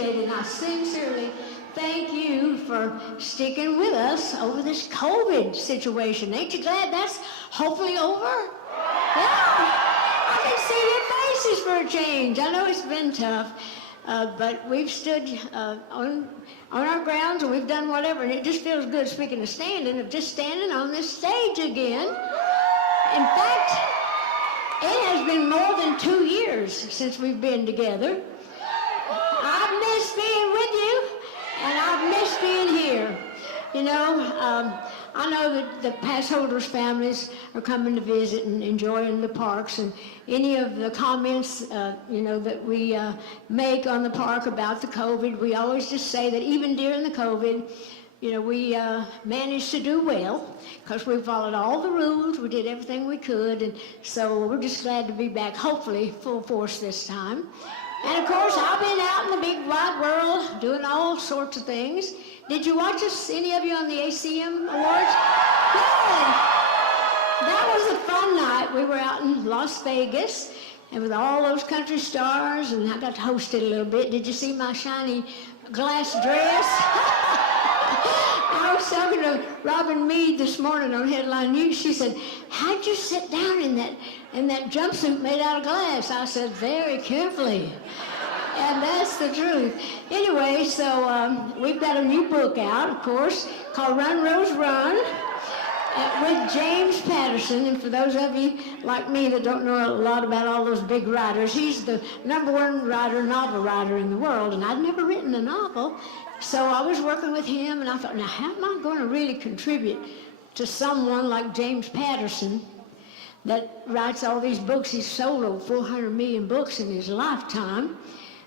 appreciate it. And I sincerely thank you for sticking with us over this COVID situation. Ain't you glad that's hopefully over? Yeah. I can see your faces for a change. I know it's been tough, but we've stood on our grounds and we've done whatever, and it just feels good, speaking of standing, of just standing on this stage again. In fact, it has been more than 2 years since we've been together. I've missed being with you, and I've missed being here. You know, I know that the pass holders' families are coming to visit and enjoying the parks, and any of the comments, you know, that we make on the park about the COVID, we always just say that even during the COVID, you know, we managed to do well because we followed all the rules, we did everything we could, and so we're just glad to be back, hopefully full force this time. And of course, I've been out in the big wide world doing all sorts of things. Did you watch us, any of you, on the ACM Awards? Good. That was a fun night. We were out in Las Vegas and with all those country stars, and I got to host it a little bit. Did you see my shiny glass dress? I was talking to Robin Meade this morning on Headline News. She said, "How'd you sit down in that jumpsuit made out of glass?" I said, "Very carefully." And that's the truth. Anyway, so we've got a new book out, of course, called Run, Rose, Run, with James Patterson. And for those of you like me that don't know a lot about all those big writers, he's the #1 novel writer in the world, and I'd never written a novel. So I was working with him, and I thought, now how am I going to really contribute to someone like James Patterson that writes all these books? He's sold over 400 million books in his lifetime.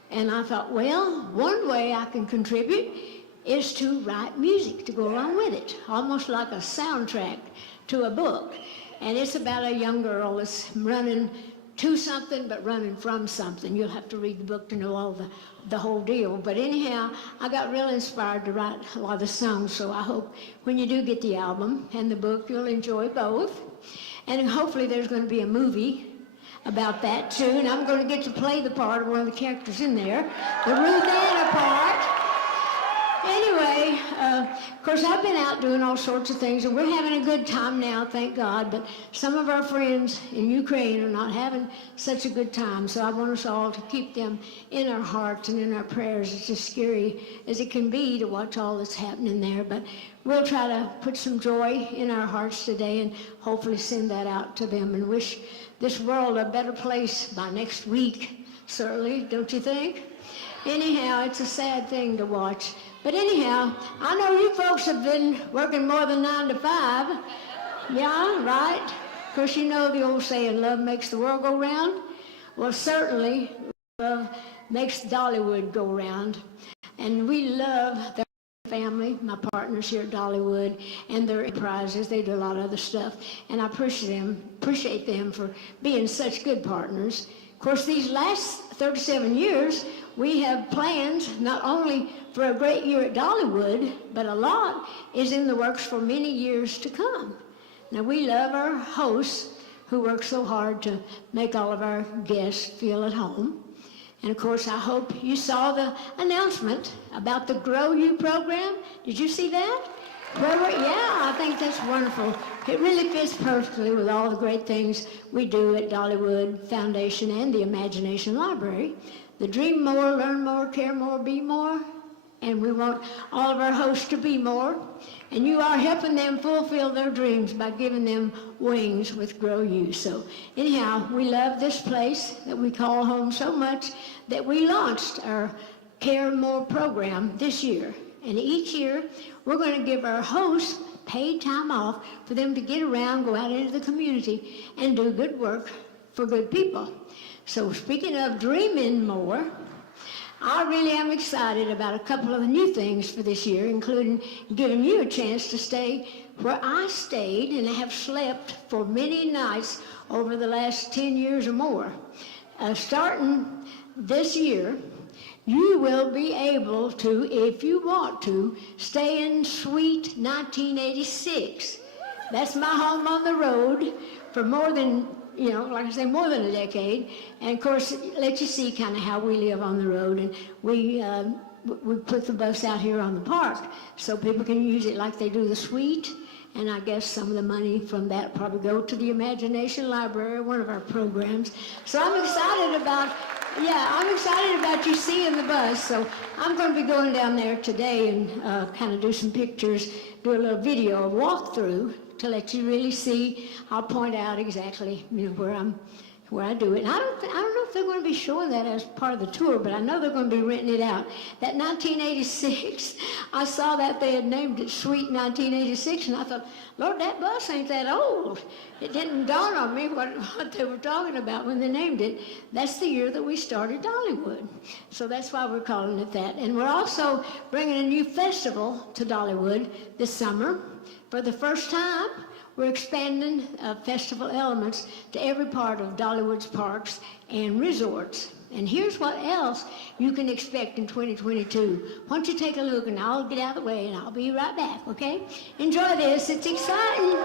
And I thought, well, one way I can contribute is to write music to go along with it, almost like a soundtrack to a book. And it's about a young girl that's running to something but running from something. You'll have to read the book to know all the whole deal. But anyhow, I got real inspired to write a lot of the songs, so I hope when you do get the album and the book, you'll enjoy both. And hopefully there's going to be a movie about that too, and I'm going to get to play the part of one of the characters in there, the Ruth Anna part. Anyway, of course, I've been out doing all sorts of things, and we're having a good time now, thank God, but some of our friends in Ukraine are not having such a good time, so I want us all to keep them in our hearts and in our prayers. It's as scary as it can be to watch all that's happening there, but we'll try to put some joy in our hearts today and hopefully send that out to them and wish this world a better place by next week, certainly, don't you think? Anyhow, it's a sad thing to watch. But anyhow, I know you folks have been working more than 9 to 5. Yeah, right? Of course, you know the old saying, love makes the world go round. Well, certainly, love makes Dollywood go round. And we love their family, my partners here at Dollywood, and their enterprises. They do a lot of other stuff. And I appreciate them for being such good partners. Of course, these last 37 years, we have plans not only for a great year at Dollywood, but a lot is in the works for many years to come. Now, we love our hosts who work so hard to make all of our guests feel at home. And of course, I hope you saw the announcement about the Grow You program. Did you see that? Yeah, I think that's wonderful. It really fits perfectly with all the great things we do at Dollywood Foundation and the Imagination Library. The dream more, learn more, care more, be more. And we want all of our hosts to be more. And you are helping them fulfill their dreams by giving them wings with Grow You. So anyhow, we love this place that we call home so much that we launched our Care More program this year. And each year, we're going to give our hosts paid time off for them to get around, go out into the community, and do good work for good people. So speaking of dreaming more, I really am excited about a couple of new things for this year, including giving you a chance to stay where I stayed and have slept for many nights over the last 10 years or more. Starting this year, you will be able to, if you want to, stay in Suite 1986. That's my home on the road for more than you know, like I say, more than a decade. And of course, it lets you see kind of how we live on the road. And we put the bus out here on the park so people can use it like they do the suite. And I guess some of the money from that probably go to the Imagination Library, one of our programs. So I'm excited about you seeing the bus. So I'm going to be going down there today and kind of do some pictures, do a little video, a walkthrough to let you really see. I'll point out exactly, you know, where I do it. And I don't know if they're going to be showing that as part of the tour, but I know they're going to be renting it out. That 1986, I saw that they had named it Suite 1986, and I thought, Lord, that bus ain't that old. It didn't dawn on me what they were talking about when they named it. That's the year that we started Dollywood. So that's why we're calling it that. And we're also bringing a new festival to Dollywood this summer. For the first time, we're expanding festival elements to every part of Dollywood's parks and resorts. And here's what else you can expect in 2022. Why don't you take a look, and I'll get out of the way, and I'll be right back, okay? Enjoy this. It's exciting.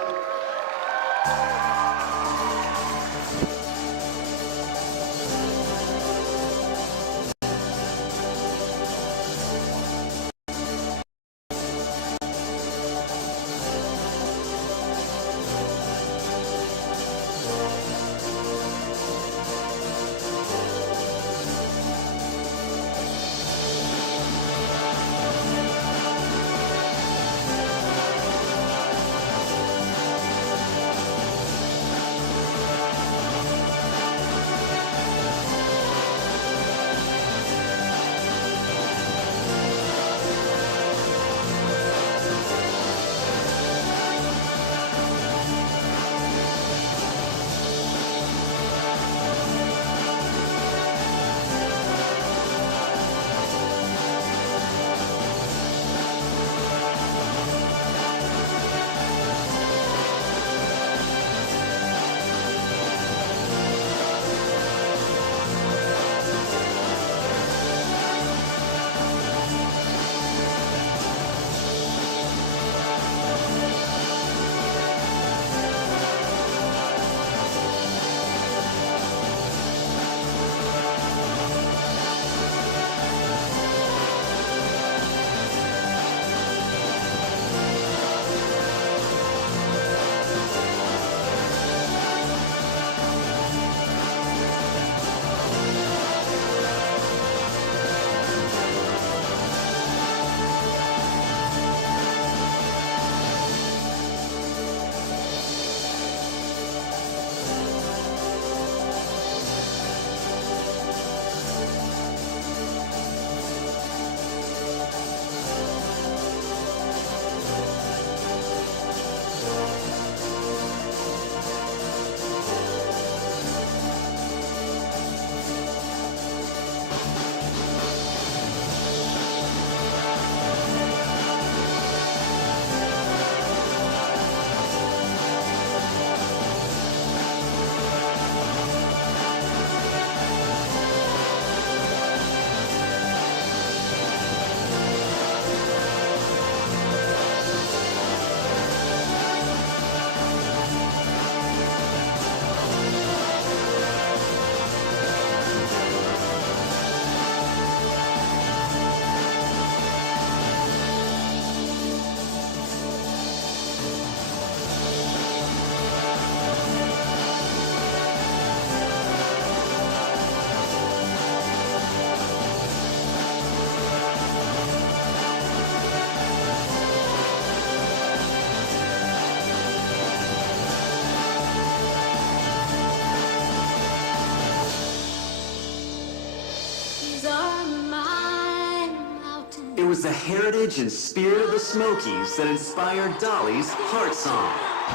It was the heritage and spirit of the Smokies that inspired Dolly's HeartSong. A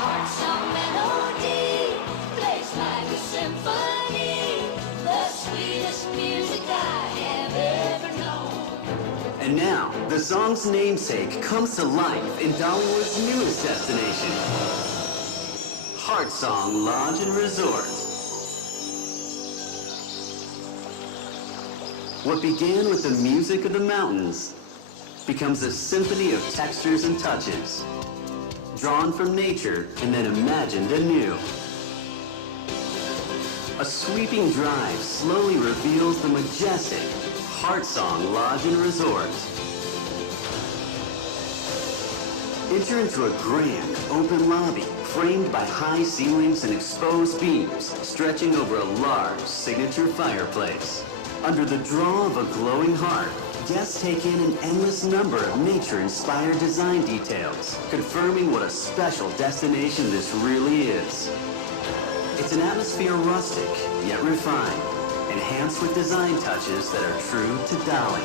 HeartSong melody plays like a symphony, the sweetest music I have ever known. And now, the song's namesake comes to life in Dollywood's newest destination, HeartSong Lodge and Resort. What began with the music of the mountains becomes a symphony of textures and touches, drawn from nature and then imagined anew. A sweeping drive slowly reveals the majestic HeartSong Lodge and Resort. Enter into a grand, open lobby framed by high ceilings and exposed beams stretching over a large signature fireplace. Under the draw of a glowing heart, guests take in an endless number of nature-inspired design details, confirming what a special destination this really is. It's an atmosphere rustic, yet refined, enhanced with design touches that are true to Dolly.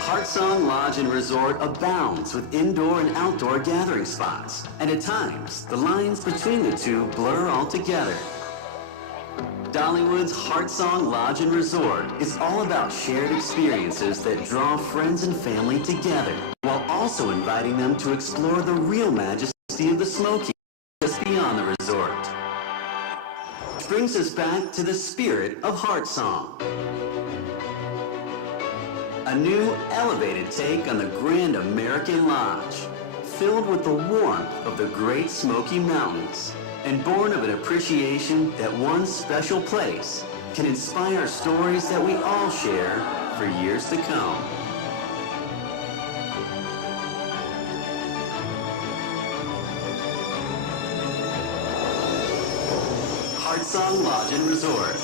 HeartSong Lodge and Resort abounds with indoor and outdoor gathering spots, and at times, the lines between the two blur altogether. Dollywood's HeartSong Lodge and Resort is all about shared experiences that draw friends and family together, while also inviting them to explore the real majesty of the Smokies just beyond the resort. Which brings us back to the spirit of HeartSong. A new, elevated take on the Grand American Lodge, filled with the warmth of the Great Smoky Mountains, and born of an appreciation that one special place can inspire stories that we all share for years to come. HeartSong Lodge and Resort.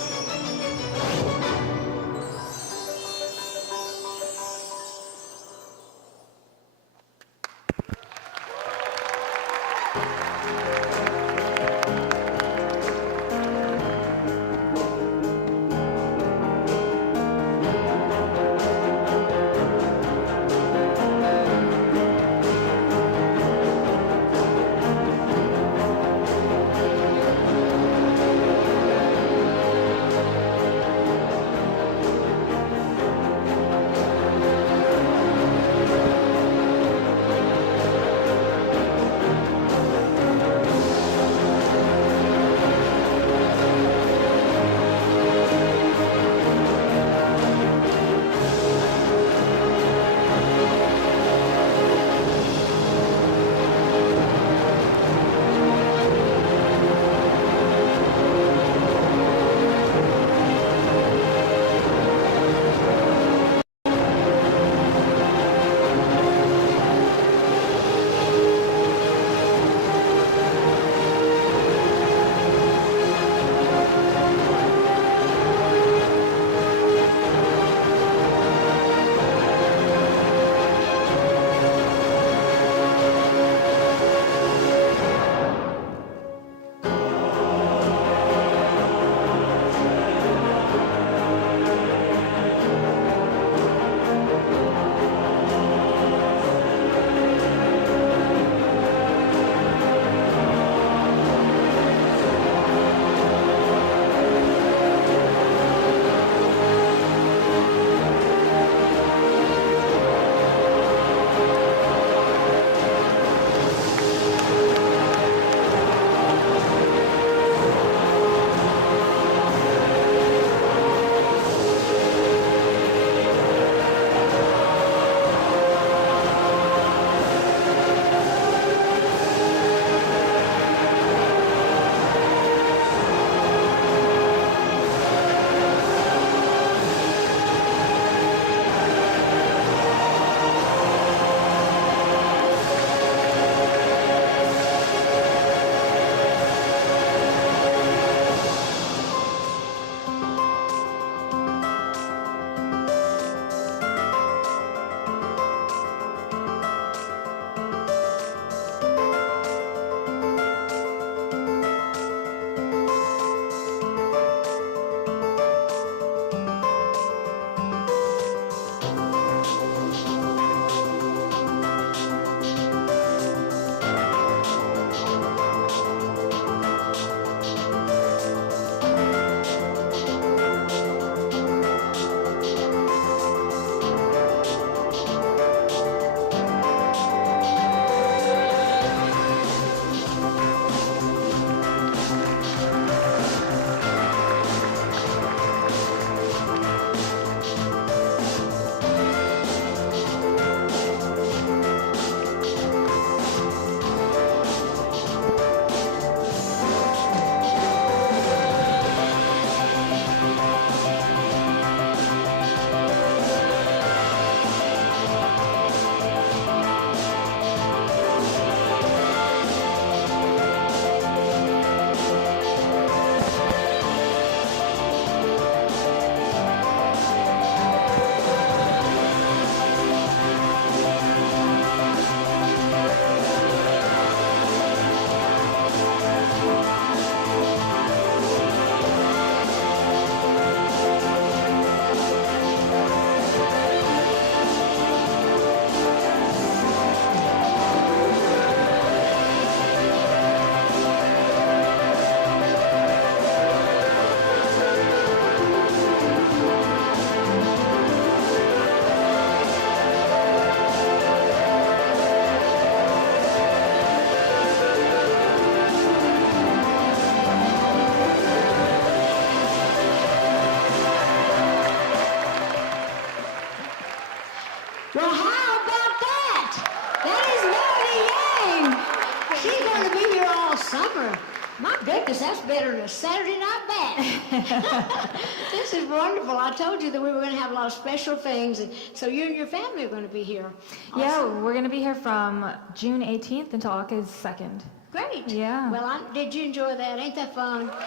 Good, because that's better than a Saturday night bath. This is wonderful. I told you that we were going to have a lot of special things, and so you and your family are going to be here. Yeah, we're going to be here from June 18th until August 2nd. Great. Yeah. Well, did you enjoy that? Ain't that fun? Wouldn't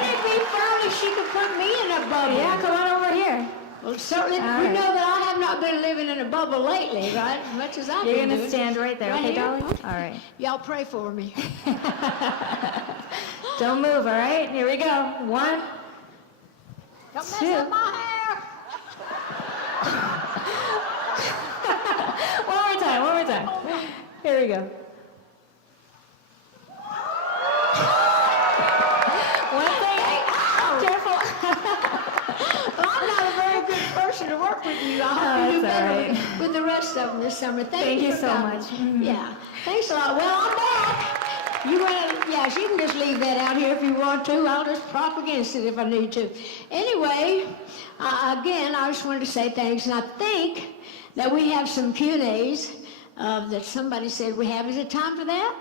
it be fun if she could put me in a bubble? Yeah, come on over here. Well, certainly, All we right. know that I have not been living in a bubble lately, right? As much as I've You're been going to doing. stand right there, Right okay, here? Dolly? All right. Y'all pray for me. Don't move, all right? Here we go. 1, Don't mess Two. up my hair. one more time. Here we go. One thing. Careful. Well, I'm not a very good person to work with you. I hope you do that's all better right. with the rest of them this summer. Thank you for so coming. much. Mhm. Yeah. Thanks a lot. Well, I'm back. Yes, you can just leave that out here if you want to. I'll just prop against it if I need to. Anyway, again, I just wanted to say thanks, and I think that we have some Q&As that somebody said we have. Is it time for that?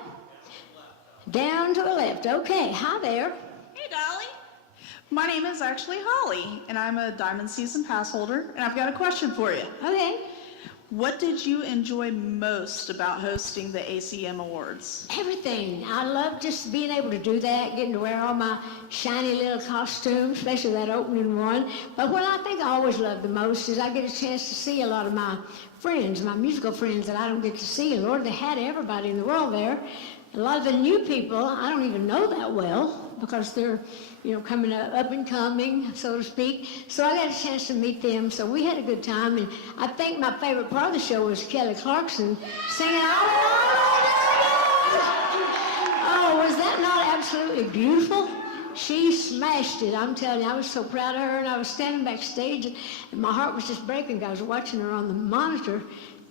Down to the left. Okay. Hi there. Hey, Dolly. My name is actually Holly, and I'm a Diamond Season Pass holder, and I've got a question for you. Okay. What did you enjoy most about hosting the ACM Awards? Everything. I love just being able to do that, getting to wear all my shiny little costumes, especially that opening one. But what I think I always love the most is I get a chance to see a lot of my friends, my musical friends that I don't get to see. And Lord, they had everybody in the world there. A lot of the new people I don't even know that well because they're, coming up and coming, so to speak. So I got a chance to meet them. So we had a good time. And I think my favorite part of the show was Kelly Clarkson singing, Oh, was that not absolutely beautiful? She smashed it. I'm telling you, I was so proud of her. And I was standing backstage, and my heart was just breaking. I was watching her on the monitor.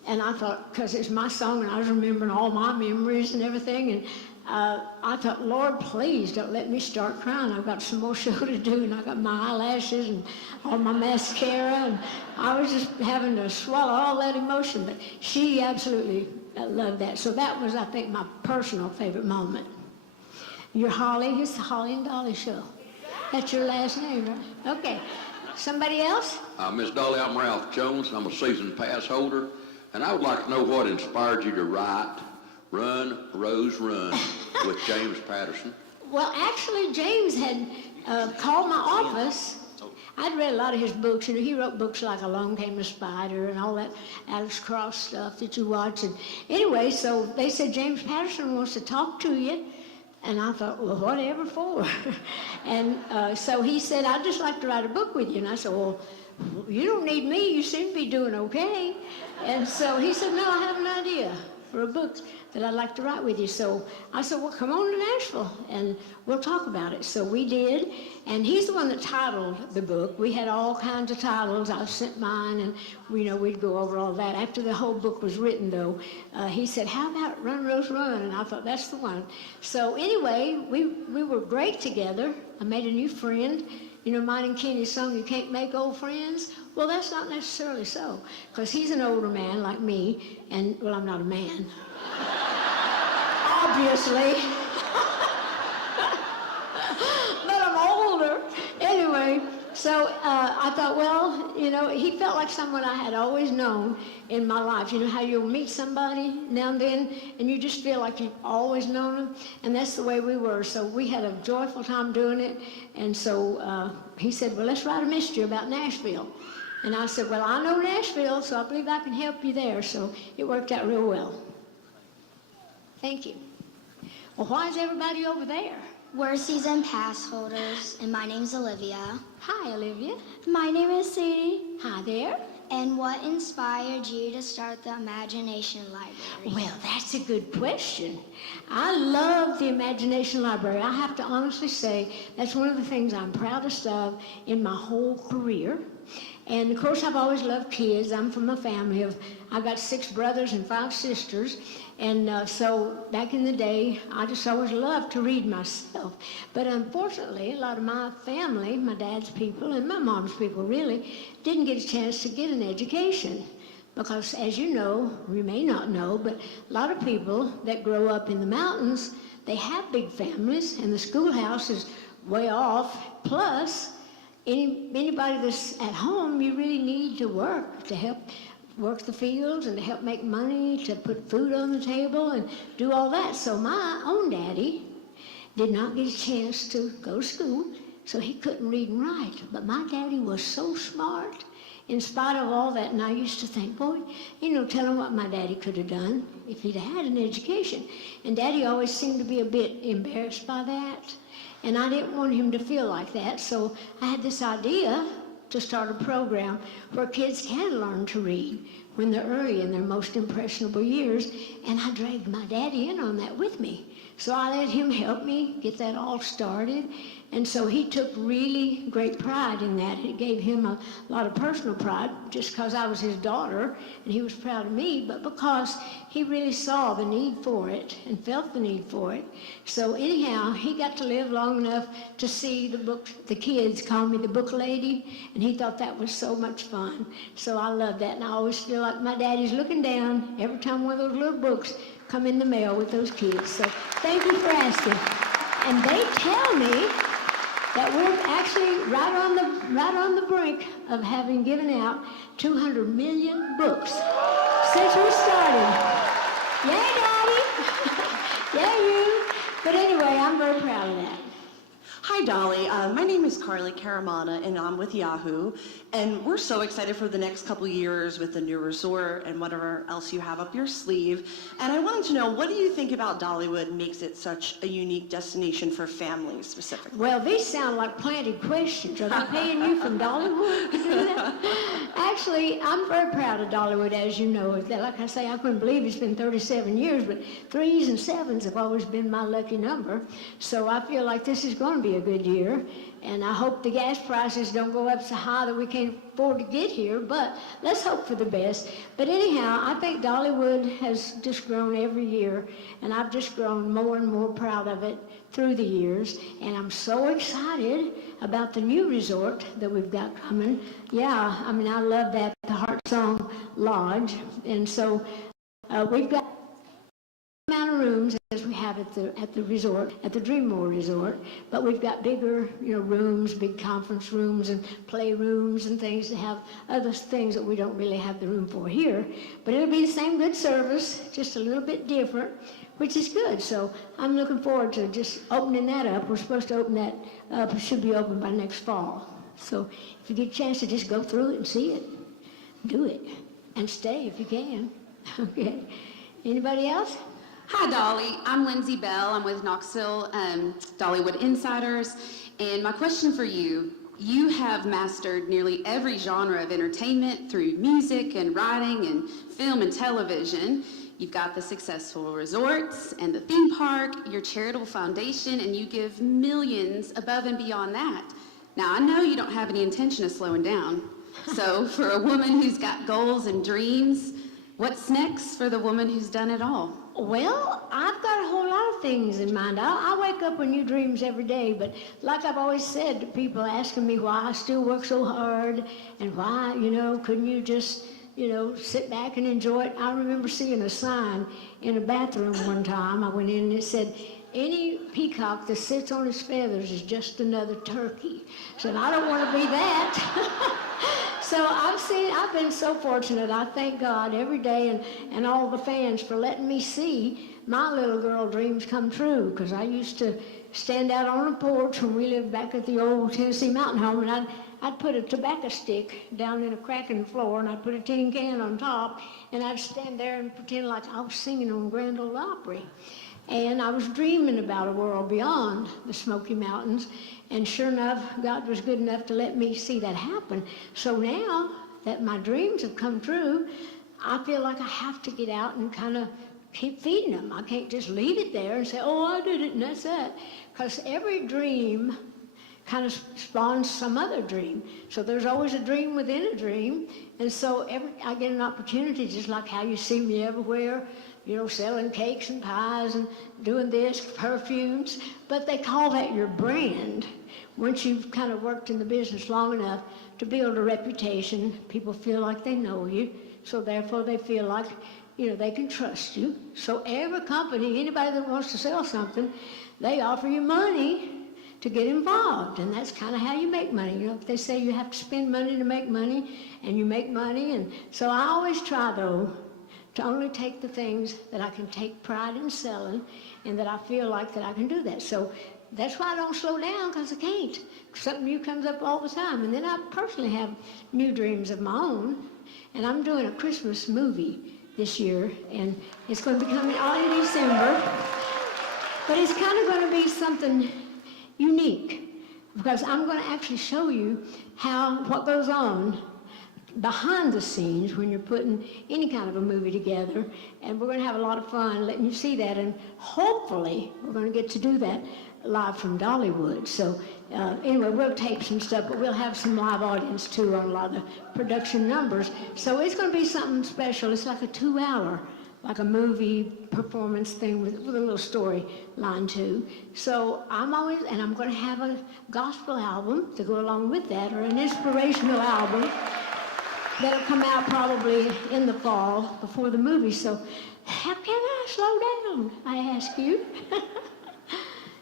And I thought, because it's my song, and I was remembering all my memories and everything, and I thought, Lord, please don't let me start crying. I've got some more show to do, and I got my eyelashes and all my mascara, and I was just having to swallow all that emotion. But she absolutely loved that. So that was, I think, my personal favorite moment. You're Holly. It's the Holly and Dolly Show. That's your last name, right? Okay. Somebody else? Miss Dolly, I'm Ralph Jones. I'm a season pass holder, and I would like to know what inspired you to write Run, Rose, Run with James Patterson. Well, actually, James had called my office. I'd read a lot of his books. He wrote books like Along Came a Spider and all that Alex Cross stuff that you watch. And anyway, so they said, James Patterson wants to talk to you. And I thought, well, whatever for? And so he said, I'd just like to write a book with you. And I said, well, you don't need me. You seem to be doing okay. And so he said, no, I have an idea for a book that I'd like to write with you. So I said, well, come on to Nashville and we'll talk about it. So we did, and he's the one that titled the book. We had all kinds of titles. I sent mine, and we'd go over all that. After the whole book was written, though, he said, how about Run, Rose, Run? And I thought, that's the one. So anyway, we were great together. I made a new friend. Mine and Kenny's song, You Can't Make Old Friends. Well, that's not necessarily so, because he's an older man like me, and, well, I'm not a man. Obviously. But I'm older. Anyway, so I thought, well, he felt like someone I had always known in my life. You know how you'll meet somebody now and then, and you just feel like you've always known them? And that's the way we were. So we had a joyful time doing it. And so he said, well, let's write a mystery about Nashville. And I said, well, I know Nashville, so I believe I can help you there. So it worked out real well. Thank you. Well, why is everybody over there? We're season pass holders, and my name's Olivia. Hi, Olivia. My name is Sadie. Hi there. And what inspired you to start the Imagination Library? Well, that's a good question. I love the Imagination Library. I have to honestly say that's one of the things I'm proudest of in my whole career. And, of course, I've always loved kids. I'm from a family I've got 6 brothers and 5 sisters. And so back in the day, I just always loved to read myself. But unfortunately, a lot of my family, my dad's people and my mom's people really, didn't get a chance to get an education. Because as you know, you may not know, but a lot of people that grow up in the mountains, they have big families, and the schoolhouse is way off. Plus, anybody that's at home, you really need to work to help work the fields and to help make money, to put food on the table and do all that. So my own daddy did not get a chance to go to school, so he couldn't read and write. But my daddy was so smart in spite of all that. And I used to think, boy, tell him what my daddy could have done if he'd had an education. And Daddy always seemed to be a bit embarrassed by that. And I didn't want him to feel like that. So I had this idea to start a program where kids can learn to read when they're early in their most impressionable years. And I dragged my daddy in on that with me. So I let him help me get that all started. And so he took really great pride in that. It gave him a lot of personal pride, just because I was his daughter, and he was proud of me, but because he really saw the need for it and felt the need for it. So anyhow, he got to live long enough to see the kids call me the book lady, and he thought that was so much fun. So I love that, and I always feel like my daddy's looking down every time one of those little books come in the mail with those kids. So thank you for asking. And they tell me that we're actually right on the brink of having given out 200 million books since we started. Yay, Daddy! Yay, you! But anyway, I'm very proud of that. Hi, Dolly. My name is Carly Caramana, and I'm with Yahoo. And we're so excited for the next couple years with the new resort and whatever else you have up your sleeve. And I wanted to know, what do you think about Dollywood makes it such a unique destination for families specifically? Well, these sound like planted questions. Are they paying you from Dollywood to do that? Actually, I'm very proud of Dollywood, as you know. Like I say, I couldn't believe it's been 37 years, but 3s and 7s have always been my lucky number. So I feel like this is going to be a good year. And I hope the gas prices don't go up so high that we can't afford to get here, but let's hope for the best. But anyhow, I think Dollywood has just grown every year, and I've just grown more and more proud of it through the years. And I'm so excited about the new resort that we've got coming. Yeah, I mean, I love that, the HeartSong Lodge. And so we've got amount of rooms as we have at the resort, at the Dreammore Resort, but we've got bigger, rooms, big conference rooms and playrooms and things that have other things that we don't really have the room for here. But it'll be the same good service, just a little bit different, which is good. So I'm looking forward to just opening that up. We're supposed to open that up. It should be open by next fall. So if you get a chance to just go through it and see it, do it, and stay if you can. Okay. Anybody else? Hi, Dolly. I'm Lindsay Bell. I'm with Knoxville Dollywood Insiders. And my question for you, you have mastered nearly every genre of entertainment through music and writing and film and television. You've got the successful resorts and the theme park, your charitable foundation, and you give millions above and beyond that. Now, I know you don't have any intention of slowing down. So for a woman who's got goals and dreams, what's next for the woman who's done it all? Well, I've got a whole lot of things in mind. I wake up with new dreams every day, but like I've always said to people asking me why I still work so hard and why, couldn't you just, sit back and enjoy it. I remember seeing a sign in a bathroom one time. I went in and it said, any peacock that sits on his feathers is just another turkey. I said, I don't want to be that. So I've been so fortunate. I thank God every day and all the fans for letting me see my little girl dreams come true, because I used to stand out on a porch when we lived back at the old Tennessee mountain home, and I'd put a tobacco stick down in a crack in the floor, and I'd put a tin can on top, and I'd stand there and pretend like I was singing on Grand Ole Opry. And I was dreaming about a world beyond the Smoky Mountains. And sure enough, God was good enough to let me see that happen. So now that my dreams have come true, I feel like I have to get out and kind of keep feeding them. I can't just leave it there and say, oh, I did it and that's that. Because every dream kind of spawns some other dream. So there's always a dream within a dream. And so I get an opportunity, just like how you see me everywhere, selling cakes and pies and doing this, perfumes. But they call that your brand. Once you've kind of worked in the business long enough to build a reputation, people feel like they know you. So therefore they feel like, they can trust you. So every company, anybody that wants to sell something, they offer you money to get involved, and that's kind of how you make money. If they say you have to spend money to make money, and you make money, and so I always try, though, to only take the things that I can take pride in selling, and that I feel like that I can do that. So that's why I don't slow down, because I can't. Something new comes up all the time, and then I personally have new dreams of my own, and I'm doing a Christmas movie this year, and it's going to be coming out in December, but it's kind of going to be something unique, because I'm going to actually show you what goes on behind the scenes when you're putting any kind of a movie together, and we're going to have a lot of fun letting you see that, and hopefully we're going to get to do that live from Dollywood. So anyway, we'll tape some stuff, but we'll have some live audience too on a lot of the production numbers. So it's going to be something special. It's like a 2-hour, like a movie performance thing with a little story line too. So I'm going to have a gospel album to go along with that, or an inspirational album that'll come out probably in the fall before the movie. So how can I slow down, I ask you?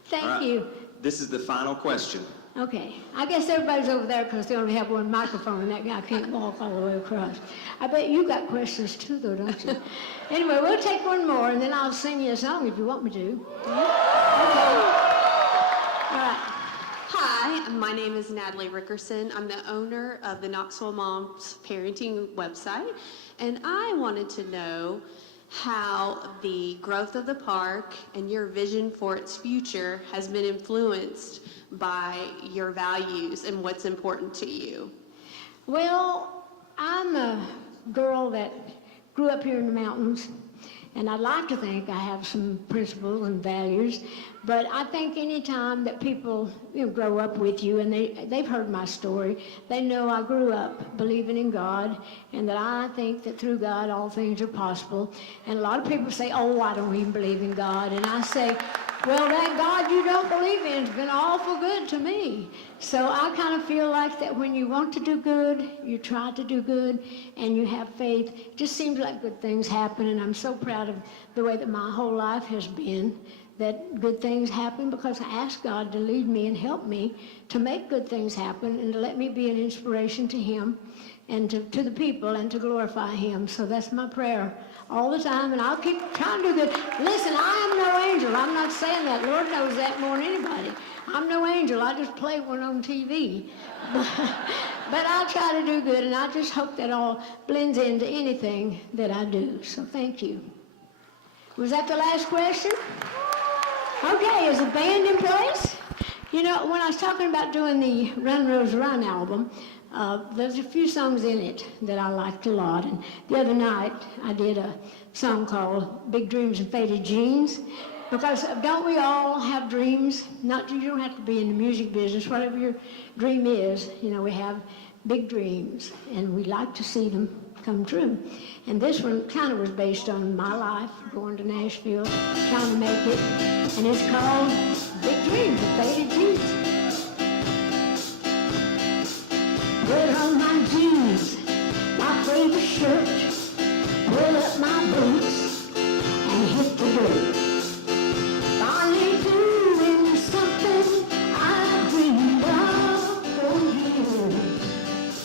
Thank you. This is the final question. Okay, I guess everybody's over there because they only have one microphone and that guy can't walk all the way across. I bet you got questions too, though, don't you? Anyway, we'll take one more and then I'll sing you a song if you want me to. Okay. All right. Hi, my name is Natalie Rickerson. I'm the owner of the Knoxville Moms Parenting website, and I wanted to know how the growth of the park and your vision for its future has been influenced by your values and what's important to you. Well, I'm a girl that grew up here in the mountains, and I'd like to think I have some principles and values, but I think any time that people grow up with you and they've heard my story, they know I grew up believing in God, and that I think that through God all things are possible. And a lot of people say, oh, I don't even believe in God. And I say, well, that God you don't believe in has been awful good to me. So I kind of feel like that when you want to do good, you try to do good, and you have faith, it just seems like good things happen. And I'm so proud of the way that my whole life has been, that good things happen because I ask God to lead me and help me to make good things happen and to let me be an inspiration to Him and to the people and to glorify Him. So that's my prayer all the time, and I'll keep trying to do good. Listen, I am no angel. I'm not saying that. Lord knows that more than anybody. I'm no angel. I just play one on TV. But I'll try to do good, and I just hope that all blends into anything that I do. So thank you. Was that the last question? Okay, is the band in place? When I was talking about doing the Run, Rose, Run album, there's a few songs in it that I liked a lot. And the other night, I did a song called Big Dreams and Faded Jeans, because don't we all have dreams? You don't have to be in the music business. Whatever your dream is, we have big dreams, and we like to see them come true. And this one kind of was based on my life, going to Nashville, trying to make it, and it's called Big Dreams and Faded Jeans. Put on my jeans, my favorite shirt, pull up my boots, and hit the dirt. Finally doing something I dreamed of for years.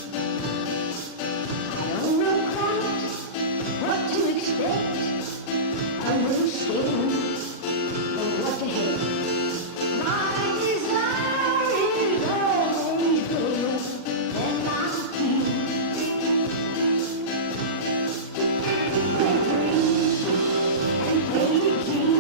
I don't know quite what to expect, a little scared of what to have. My desire is always greater than my fear. Big dreams and faded dreams.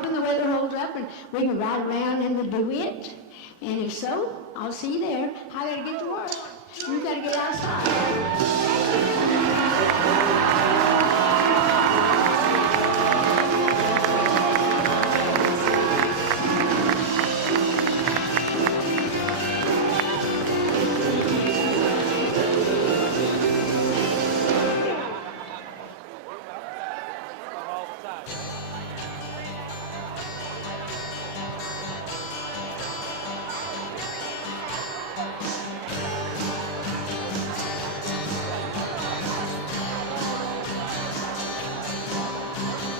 hoping the weather holds up and we can ride around in the DeWitt. And if so, I'll see you there. I gotta get to work. You gotta get outside.